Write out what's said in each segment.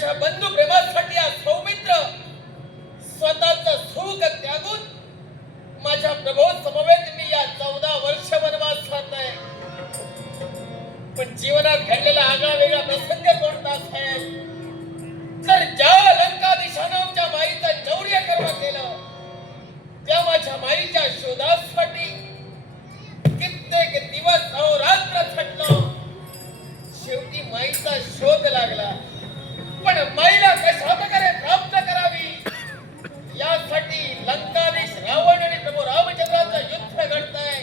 माझ्या बंधू प्रेमासाठी हा सौमित्र स्वतःचं सुख त्यागून माझ्या प्रभू समवेत मी या 14 वर्ष वनवासात आहे. पण जीवनात घडलेला आगळा वेगळा प्रसंग कोणता असेल तर ज्या लंकाधीशानं आमच्या माईचं चौर्य कर्म केलं त्या माझ्या माईच्या शोधासाठी कित्येक दिवस अहोरात्र झटलो. शेवटी माईचा शोध लागला. पण माईला कशा प्रकारे प्राप्त करावी यासाठी लंकाधीश रावण आणि प्रभू रामचंद्राचं युद्ध घडतंय.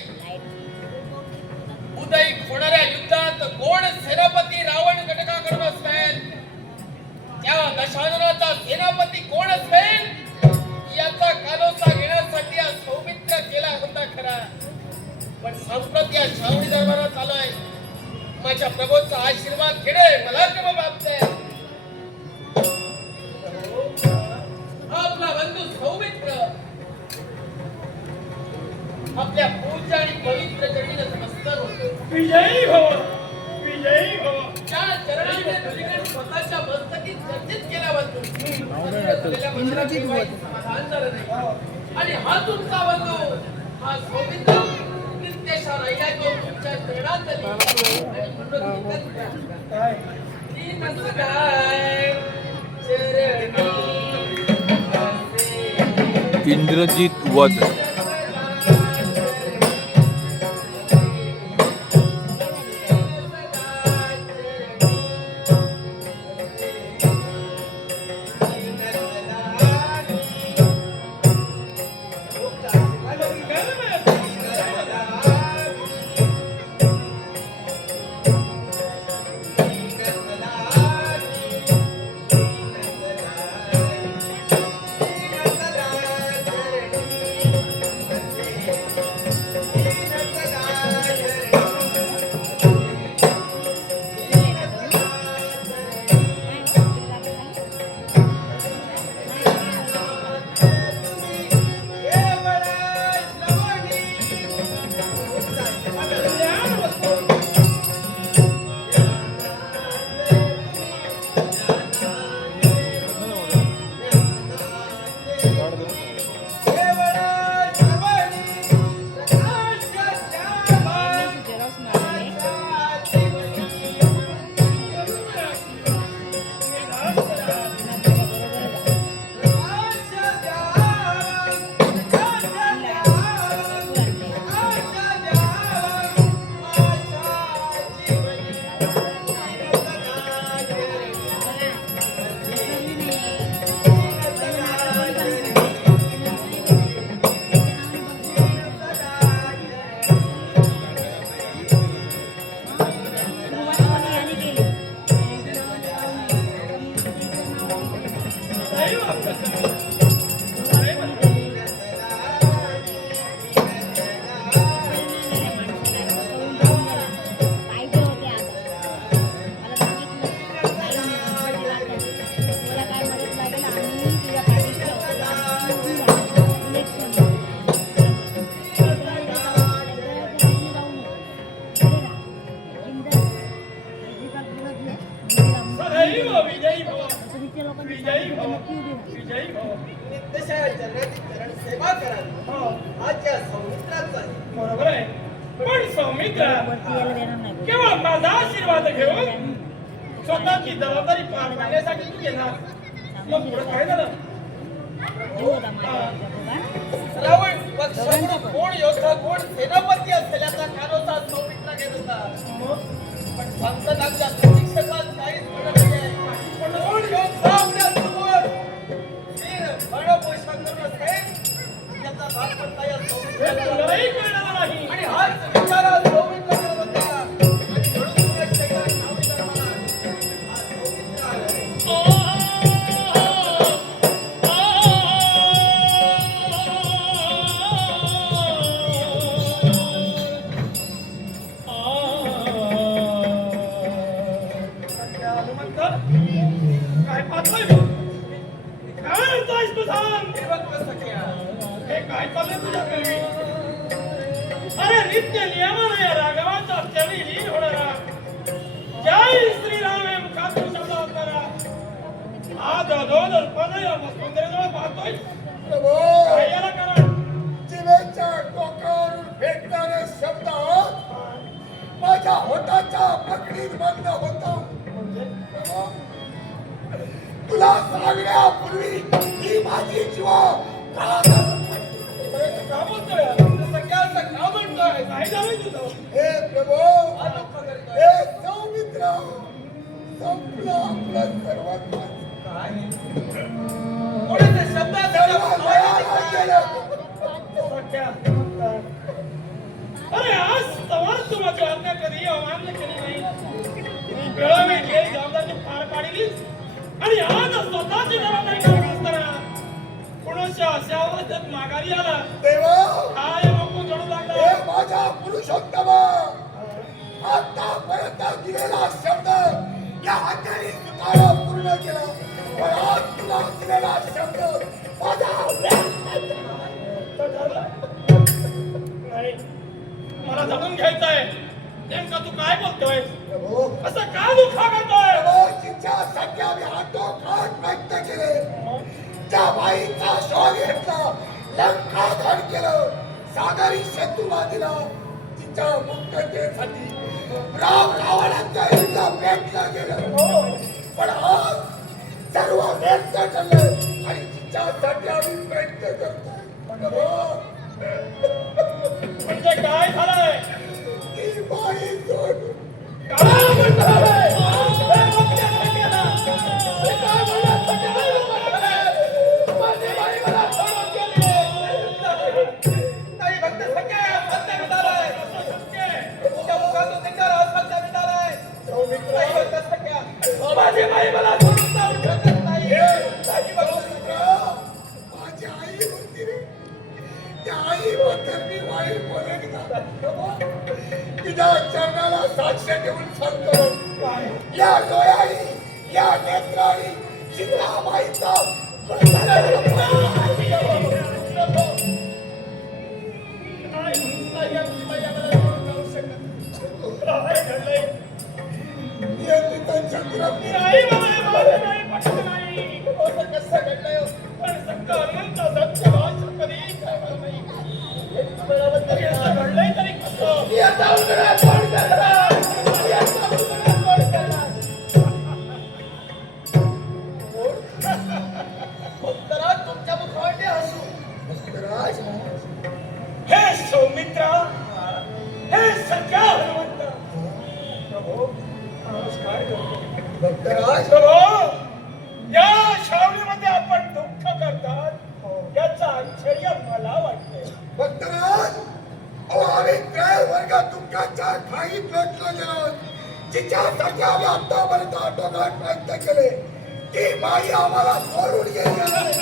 उदयिक होणाऱ्या युद्धात कोण सेनापती रावण घटकाकडून असेल, त्या दशाननाचा सेनापती कोण असेल याचा कानोसा घेण्यासाठी हा सौमित्र केला होता खरा. पण संप्रत या श्रावणी दरबारात आलोय. माझ्या प्रभूचा आशीर्वाद घेणे मला क्रम प्राप्त आहे. आपला बंधू सौमित्र आपल्या पूज्य आणि पवित्र चरणी नमस्कार होतो. विजयी भव, विजयी भव. त्या चरणांचे धुलीकण स्वतःच्या मस्तकी चर्चित केला बंधू. इंद्रजित वध. समाधान झालं नाही. आणि हा तुमचा बंधू हा सौमित्र नित्यशा राहिला तो तुमच्या चरणात आली. आणि म्हणून इंद्रजित वध. बरोबर आहे. पण सौमित्र केवळ माझा आशीर्वाद घेऊन स्वतःची जबाबदारी पार पाडण्यासाठी तू येणार. मग पुढे काय झालं? रावण पक्षाकडून कोण योद्धा कोण सेनापती असेल याचा कानोसा सौमित्र घेत होता. पण संतताच्या प्रतीक्षेपात काहीच मिळत नाही. पण कोण योद्धा आपल्या समोर वीर बळपोषण करून असेल याचा भाग पडता या सौमित्राला नाही. आणि हाच विचार सौमित्र करत होता. आणि म्हणून तुझ्या शेतात श्रावणी दरबारात हा सौमित्र आलाय. काय पाहतोय मी? काय म्हणतोयस तू सांग? हे काय चाललंय तुझ्या कलमी? अरे नित्य नियमानं या राघवाच्या चरणी लीन होणारा जय श्रीराम हे मुखातून शब्द होणारा आज अधोन अल्पानं या वसुंधरेजवळ पाहतोय. प्रभो काय याला कारण? जिभेच्या टोकावरून फेकणारे शब्द माझ्या होठाच्या पकडीत बंद होता. प्रभो, तुला सांगण्यापूर्वी ही माझी जीवा बरं, का बोलतोय यार? सगळ्यांचं का म्हणतोय काय झालंय तुझं? हे प्रभो, हा दुःख करतोय. हे सौमित्र, संपलं आपलं सर्वात काय पुढे ते शब्द सर्व लयाला गेलं. सख्या. अरे आज तवाच तू माझी आज्ञा कधी अमान्य केली नाही. वेळोवेळी केली जबाबदारी पार पाडलीस आणि आज स्वतःची जबाबदारी करत असताना कोणाच्या आशावर माघारी आला. देवा, काय नको जणू हे लागला. माझा पुरुषोत्तम आतापर्यंत दिलेला शब्द या हाताने सुद्धा पूर्ण केला. पण आज तुला दिलेला शब्द माझा तर ठरलं? नाही, मला जाणून घ्यायचंय नेमका तू काय बोलतोय. प्रभो, असं का दुःखा करतोय. प्रभोजींच्या सगळ्या मी हातोहात व्यक्त केले. त्या बाईचा शोध घेतला, लंका धड केलं, सागरी सेतू बांधला. तिच्या मुक्ततेसाठी राम रावणाच्या युद्ध पेटलं गेलं. पण आज सर्व व्यक्त ठरलं आणि तिच्यासाठी आम्ही प्रयत्न करतोय. प्रभो, म्हणजे काय झालंय. ती बाई सोडून काय म्हणतोय. काही भक्त सगळे सत्य मिळालाय. तुमच्या मुखातून निघणारा असत्य मिळालाय. काही भक्त सगळ्या माझी बाई मला सोडून जाऊ शकत नाही. काही भक्त सगळ्या माझी आई होती रे. त्या आईबद्दल मी वाईट बोलेन का? तिच्या चरणाला साक्ष ठेवून सांगतो, या डोळ्यानी, या नेत्रानी सीताबाईचा चंद्र नाही मला नाही पटत नाही. असं कसं घडलंय हो? पण सत्य अनंत सत्य भाषण कधी काय मला नाही. तरी असं घडलंय तरी कसं. याचा उलगडा कोण करणार? याचा उलगडा कोण करणार? भक्तराज तुमच्या मुखावरती हसू. राज हे सौमित्रा, हे सख्या हनुमंत. प्रभो, नमस्कार करतो. भक्तराज प्रभो, या श्रावणीमध्ये आपण दुःख करतात याचं आश्चर्य मला वाटते. भक्तराज, अहो आम्ही त्रय वर्ग दुःखाच्या खाईत लोटलो गेलो. जिच्यासाठी आम्ही आतापर्यंत आटोकाट प्रयत्न केले, ती बाई आम्हाला सोडून गेली आहे.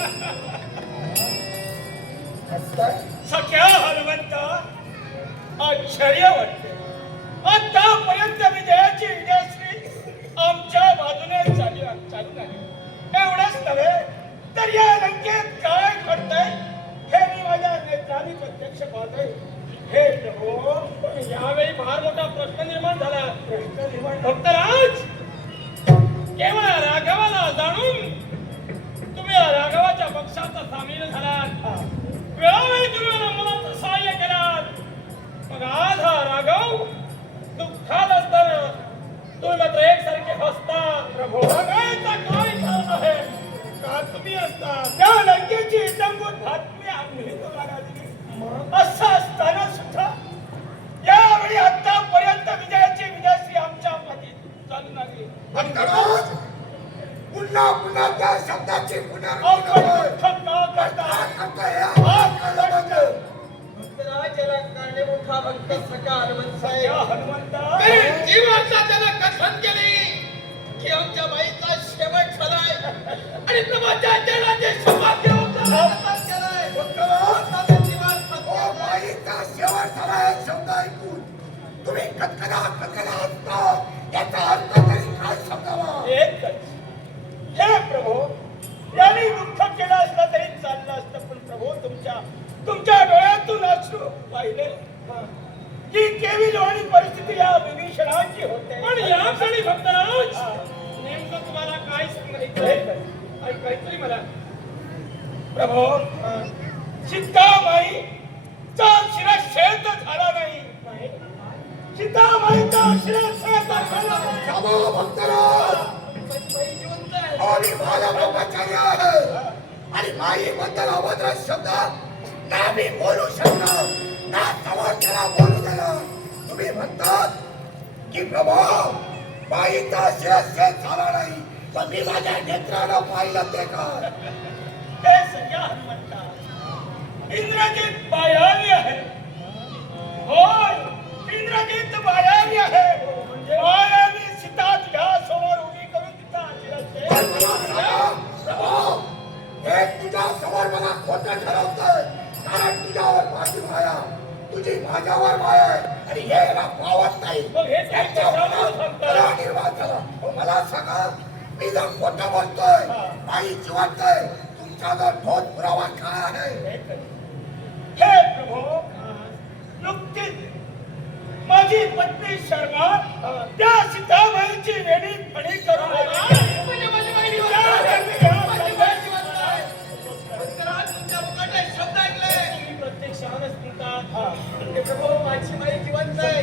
हसताय? सख्या हनुमंत, आश्चर्य वाटते. आतापर्यंत विजयाची विजयश्री आमच्या बाजूने चालून आली. एवढंच नव्हे तर या लंकेत काय घडतंय हे मी माझ्या नेत्रांनी प्रत्यक्ष पाहतोय. हे प्रभो, पण यावेळी फार मोठा प्रश्न निर्माण झाला. भक्तराज, केवळ राघवाला जाणून तुम्ही राघवाच्या पक्षात सामील झालात. वेळोवेळी तुम्ही मला सहाय्य केलात. मग आज हा राघव दुःखात असताना तुम्ही मात्र एकसारखे हसता. प्रभो, रागायचा काय कारण आहे. का तुम्ही असता त्या लंकेची इतंभूत बातमी आम्ही तुम्हाला दिली. असं असताना सुद्धा यावेळी आतापर्यंत विजयाची विजयश्री आमच्या पाठीत चालून आली. भक्तराज, पुन्हा पुन्हा त्या शब्दाची आपण पुनरावृत्ती दुःख का करता. करतोय या भक्ताला. भक्तराज याला कारणीभूत हा भक्त सखा हनुमंत सख्या साहेब. हनुमंता, तरी जीवाचा त्याला कथन केली की आमच्या बाईचा शेवट झालाय आणि प्रभूच्या चरणाचे सौभाग्य आमच्या केलाय. भक्तराज, आता जीवात ओ सत्य बाईचा शेवट झाला हे शब्द ऐकून तुम्ही कटकला असता, याचा अर्थ तरी काय समजावा? एकच. हे प्रभो, यांनी दुःख केलं असलं तरी चाललं असतं. पण प्रभो, तुमच्या डोळ्यातून अश्रू पाहिले. ही केवी लोणी परिस्थिती या विभीषणाची होते. पण या क्षणी भक्तराज नेमकं तुम्हाला काय सांगायचं. ऐकायचंय मला. प्रभो, सीतामाईचा शिरच्छेद झाला नाही. सीतामाईचा शिरच्छेद झाला नाही. बाबा भक्तराज, बाई जिवंत आहे. आणि माझा ब्रह्मचारी आहे आणि माई बद्दल अभद्र शब्द ना मी बोलू शकणार ना समोरच्याला बोलू देणार. तुम्ही म्हणतात की प्रभू बाईचा शिरच्छेद झाला नाही, पण मी माझ्या नेत्रानं पाहिलं ते का. हे सगळ्या हनुमंता इंद्रजित बायावी आहे. होय, इंद्रजित बायावी आहे. बायावी सीता तुझ्या समोर उभी करून तिचा पण मला सांगा, प्रभू, हे तुझ्या समोर मला खोटं ठरवतंय, कारण तुझ्यावर माझी माया, तुझी माझ्यावर माया आहे आणि हे मला पावत नाही. मग हे काय कशावर सांगताय? मला निर्माण झाला. मग मला सांगा, मी जर खोटं बोलतोय, बाई जिवंत आहे, तुमच्याजवळ ठोस पुरावा काय आहे. हे प्रभो, नुकतीच माझी पत्नी शर्मा त्या सीताबाईची वेणी फणी करून म्हणजे माझी बाई जिवंत आहे. माझी बाई जिवंत आहे. भक्तराज, तुमच्या मुखाने शब्द ऐकले. प्रत्यक्ष म्हणतात. हे प्रभू, माझी बाई जिवंत आहे.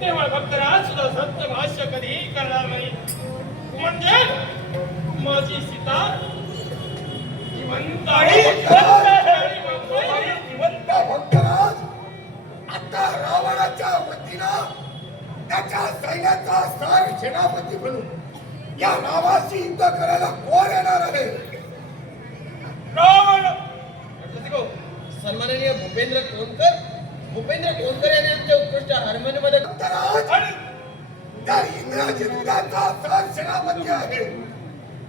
तेव्हा भक्तराज सुद्धा सत्य भाष्य कधीही करणार नाही. म्हणजे माझी सीता जिवंत आहे. जिवंत भक्तराज, आता रावणाच्या वतीनं त्याच्या सैन्याचा सार सेनापती म्हणून या नावाशी युद्ध करायला कोण येणार आहे. रावण सन्माननीय भूपेंद्र कोणकर यांनी आमच्या उत्कृष्ट हार्मोनियममध्ये भक्तराज, आणि त्या इंद्राजी दुधाचा सार सेनापती आहे,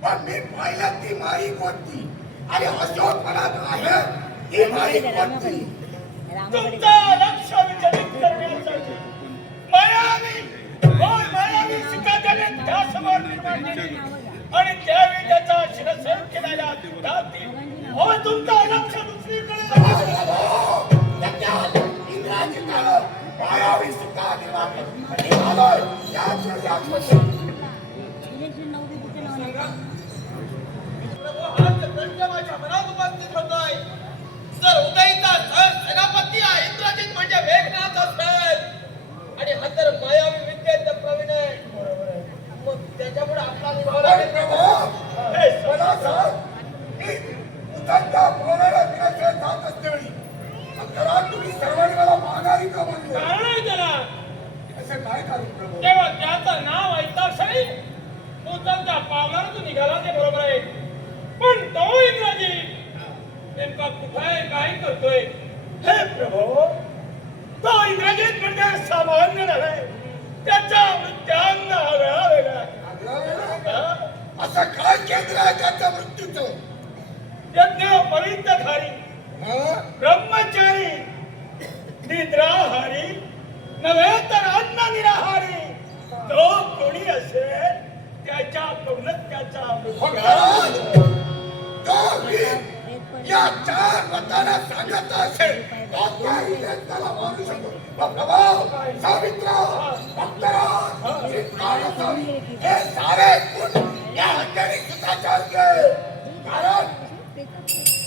पण मी पाहिलं ती माई कोणती आणि अशोक मनात आहे ती माई कोणती. तुमचा लक्ष विचलित करण्यासाठी मायावी सीता त्याने त्यासमोर निर्माण केली आणि त्यावेळी त्याचा शिरच्छेद केलेला जाती. हो, तुमचा लक्ष दुसरीकडे इंद्राजितानं मायावी सुद्धा निर्माण केली. आलोय याच वेळी आत्मशक्ती. प्रभू, हाच प्रश्न माझ्या मनात उपस्थित होतोय. जर उदयचा सेनापती हा इंद्रजित म्हणजे मेघनाथ असेल आणि हा तर मायावी विद्येत प्रवीण आहे, मग त्याच्यामुळे आपला निभाव पण लागेल. प्रभू, मला सांग, मी उद्याच्या बोलायला दिनाच्या जात असतेवेळी भक्तराज, तुम्ही सर्वांनी मला माघारी का म्हणले. कारण आहे त्याला. असं काय करू प्रभू. तेव्हा त्याचं नाव ऐकताच नाही तुमच्या पावलाला तो निघाला ते बरोबर आहे. पण तो इंग्रजी नेमका कुठे आहे, काय करतोय. हे प्रभो, तो इंग्रजीत म्हणजे सामान्य नव्हे, त्याचा मृत्यांग हा वेगळा वेगळा आहे. असं काय केंद्र आहे त्याच्या मृत्यूचं. यज्ञ पवित्रधारी, ब्रह्मचारी, निद्राहारी नव्हे तर अन्न निराहारी, तो कोणी असेल त्याच्याकडूनच त्याचा भक्तराज, तो वीर या चार मताला सांगत असेल तो त्याही त्याला मानू शकतो. प्रभाव, सावित्र, भक्तराज, सिद्धार्थ, हे सारे गुण या अंजनी सुताच्या अंगी. कारण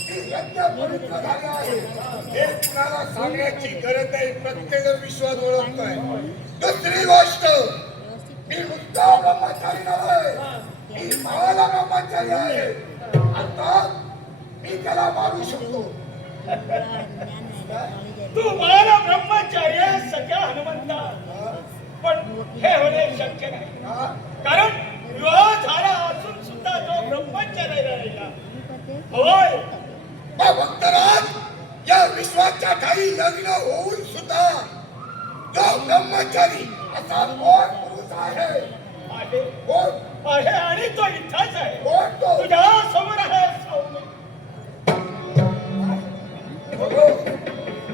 ती यज्ञ पवित्र झाली आहे हे कुणाला सांगण्याची गरज नाही, प्रत्येक विश्वास ओळखतोय. दुसरी गोष्ट, मी मुद्दा ब्रह्मचारी नव्हे, मी भावाला ब्रह्मचारी आहे. अर्थात मी त्याला मारू शकतो. तू मला ब्रह्मचार्य सगळ्या हनुमंता, पण हे होणे शक्य नाही. कारण विवाह झाला असून सुद्धा तो ब्रह्मचार्य राहिला. होय, भक्तराज, या विश्वाच्या काही लग्न होऊन सुद्धा तो ब्रह्मचारी असा कोण पुरुष आहे. आहे कोण आहे आणि तो इथंच आहे. कोण तो. तुझ्या समोर आहे सौम्य.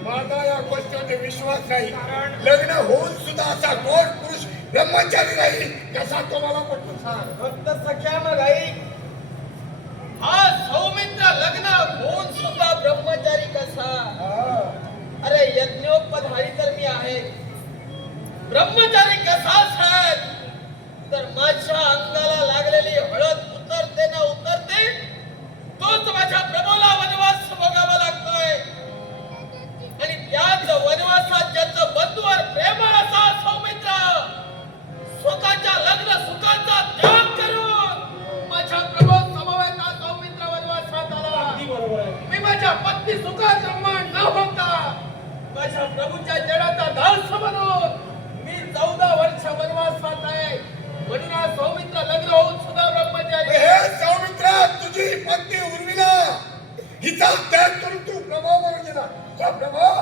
माझा या गोष्टीमध्ये विश्वास नाही. लग्न होऊन सुद्धा असा कोण पुरुष ब्रह्मचारी राहील कसा तो मला पटतो सांग. फक्त सख्या मग आई, हा सौमित्र लग्न होऊन सुद्धा ब्रह्मचारी कसा. अरे यज्ञोपधारी तर मी आहे, ब्रह्मचारी कसा साहेब तर माझ्या अंगाला लागलेली हळद प्रभूच्या जडाचा दास बनून मी 14 वर्ष वनवासात आहे. म्हणून आज सौमित्र लग्न होऊन सुद्धा ब्रह्मचारी. हे सौमित्रा, तुझी पत्नी उर्मिला हिचा त्याग करून तू प्रभावावर गेला. त्या प्रभाव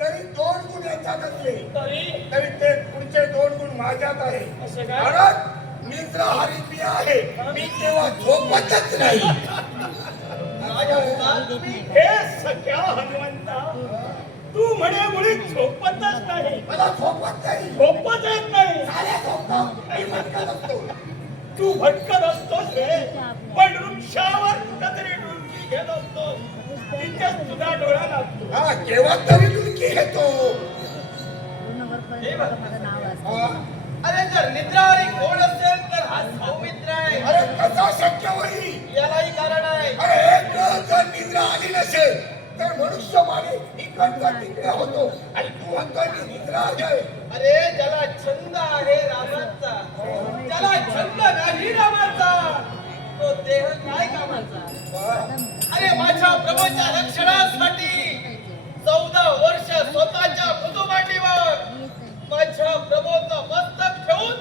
तरी 2 गुण याच्यात असले तरी ते पुढचे 2 गुण माझ्यात आहे. असे काय? कारण निद्राहारी मी आहे. मी तेव्हा झोपतच नाही. हे सख्या हनुमंता, तू म्हणे मुळी झोपतच नाही, मला झोपत नाही. झोपत येत नाही. साऱ्या झोपतो मी भटकत असतो. तू भटकत असतोस रे, पण वृक्षावर कुठंतरी डुलकी घेत असतोस. तिथेच तुझा डोळा लागतो. हा, केव्हा तरी डुलकी घेतो. हा, अरे जर निद्राहारी कोण असेल तर हा सौमित्र आहे. अरे कसा शक्य होईल? यालाही कारण आहे. अरे एक वेळ जर निद्रा आली नसेल तर मनुष्य माने इकडचा तिकडे होतो आणि तू म्हणतोय मी निद्रा आहे. अरे ज्याला छंद आहे रामाचा, ज्याला छंद नाही रामाचा, तो देह काय कामाचा. अरे माझ्या प्रभूच्या रक्षणासाठी 14 वर्ष स्वतःच्या मृदुमांडीवर माझ्या प्रभूचं मस्तक ठेवून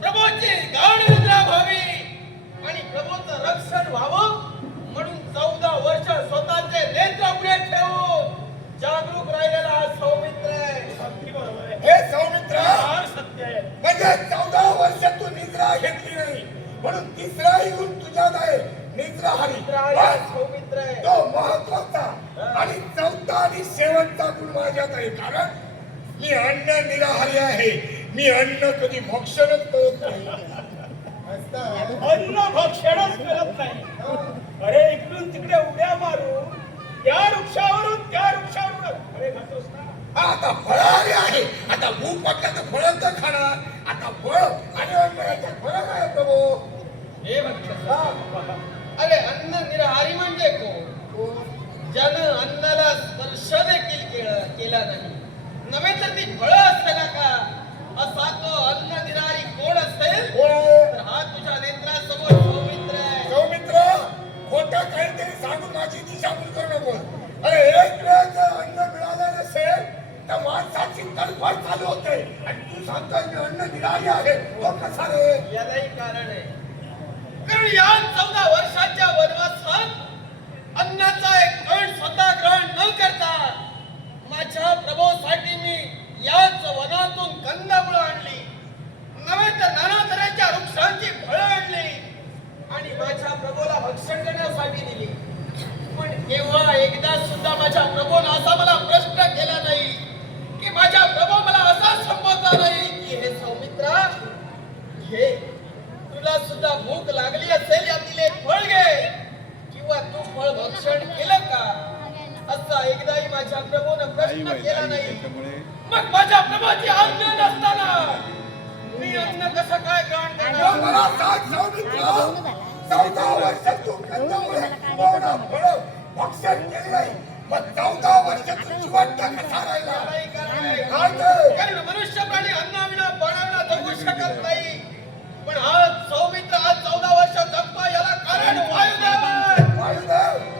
प्रभूची गाढ निद्रा व्हावी आणि प्रभूचं रक्षण व्हावं म्हणून 14 वर्ष स्वतःचे नेत्र पुढे ठेवून जागरूक राहिलेला हा सौमित्र आहे. अगदी बरोबर आहे. हे सौमित्रा, फार सत्य आहे. म्हणजे 14 वर्ष तू निद्रा घेतली नाही म्हणून तिसरा गुण तुझ्यात आहे. निद्राहारी निद्राहारी बस. सौमित्र आहे. तो महत्वाचा आणि चौथा आणि शेवटचा गुण माझ्यात आहे. कारण मी अन्न निराहारी आहे. मी अन्न कधी भक्षणच करत नाही. अन्न भक्षणच करत नाही. अरे इकडून तिकडे उड्या मारून त्या वृक्षावरून त्या वृक्षावर अरे खातोस ना. हा, आता फळाहारी आहे. आता भूक वाटलं तर फळं तर खाणार. आता फळ आणि अन्न याच्यात फरक आहे प्रभू. हे भक्त हा. अरे अन्न निराहारी म्हणजे कोण? ज्यानं अन्नाला स्पर्श देखील केला नाही, नव्हे तर ती फळं असताना का असा तो अन्न निराहारी कोण असेल? कोण आहे? तर हा तुझ्या नेत्रासमोर सौमित्र आहे. सौमित्र, खोटं काहीतरी सांगून माझी दिशाभूल करू नको. अरे एक वेळ जर अन्न मिळालं नसेल तर माणसाची तडफड चालू होते आणि तू सांगतोय मी अन्न निराहारी आहे. तो कसा रे? यालाही कारण आहे. कारण या 14 वर्षाच्या वनवासात अन्नाचा एक कण स्वतः ग्रहण न करता माझ्या प्रभूसाठी मी याच वनातून कंदमुळं आणली, नव्हे तर नाना तऱ्हेच्या वृक्षांची फळं आणली आणि माझ्या प्रभूला भक्षण करण्यासाठी दिली. पण केव्हा एकदा सुद्धा माझ्या प्रभूने असा मला प्रश्न केला नाही की माझ्या प्रभू मला असा संबोधला नाही की हे सौमित्रा घे, तुला सुद्धा भूक लागली असेल यातील एक फळ घे, किंवा तू फळ भक्षण केलं का, असा एकदाही माझ्या प्रभूने प्रश्न केला नाही. मग माझ्या प्रभूची आज्ञा नसताना मी अन्न कसं काय ग्रहण तो करणार? मला सांग सौमित्र, 14 वर्ष तू कंदमुळे पूर्ण फळं भक्षण केली नाही. मग 14 वर्ष तू जिवंत कसा राहिला? यालाही कारण आहे. काय ते? कारण मनुष्य प्राणी अन्नाविना पाण्याविना जगू शकत नाही. पण हा सौमित्र आज 14 वर्ष जगतो याला कारण वायुदेव आहे. वायुदेव,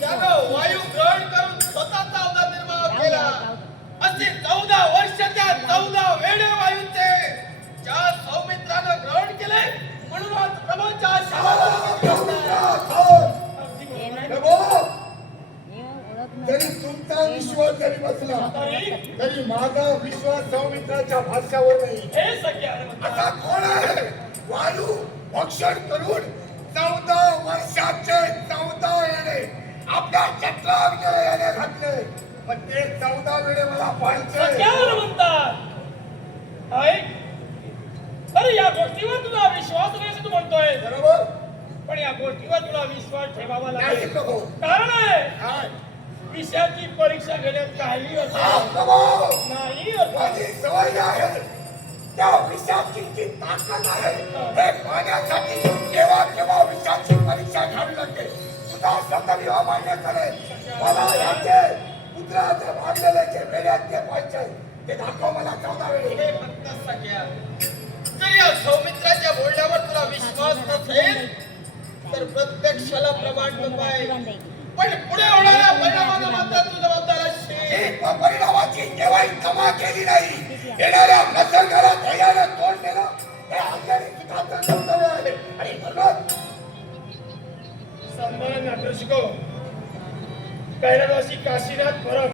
त्यानं वायू ग्रहण करून स्वतःचा अवतार निर्माण केला. असे 14 वर्ष त्या 14 वेडे वायूचे ज्या सौमित्रानं ग्रहण केले म्हणून आज प्रभूच्या सौमित्रा, प्रभू, जरी तुमचा विश्वास जरी बसला तरी माझा विश्वास सौमित्राच्या भाष्यावर नाही. हे सख्या हनुमंता, असा कोण आहे वायू भक्षण करून 14 वर्षाचे 14 येणे आपल्या चक्राग्नीला येणे घातले. पण ते 14 वेळे मला सख्या पाहिजे. हनुमंता, ऐक. अरे या गोष्टीवर तुला विश्वास नाही असं तू म्हणतोय, बरोबर पण या गोष्टीवर तुला विश्वास ठेवावा नाही लागेल. प्रभू. कारण आहे काय? विषयाची परीक्षा घेण्यात काही हा, असं प्रभू, नाही. माझी सवय आहे. त्या विषाची जी ताकद आहे हे पाहण्यासाठी केव्हा केव्हा विषाची परीक्षा घ्यावी लागते. तुझा शब्द मी अमान्य करेन. मला याचे पुत्राचे भांडलेल्याचे वेड्याचे पाहिजे ते दाखव मला 14 वेळी. हे फक्त सख्या, जर या सौमित्राच्या बोलण्यावर तुला विश्वास नसेल तर प्रत्यक्षाला प्रमाण नको आहे. पण पुढे होणाऱ्या परिणामाला मात्र तू जबाबदार असशील. एक परिणामात त्याची केव्हाही क्षमा केली नाही. येणाऱ्या प्रसंगाला धैर्यानं तोंड देणं हे अंगाने सुखाचं कर्तव्य आहे. आणि म्हणून सांभाळून नाटक शिकव. कैलासवासी काशीनाथ परब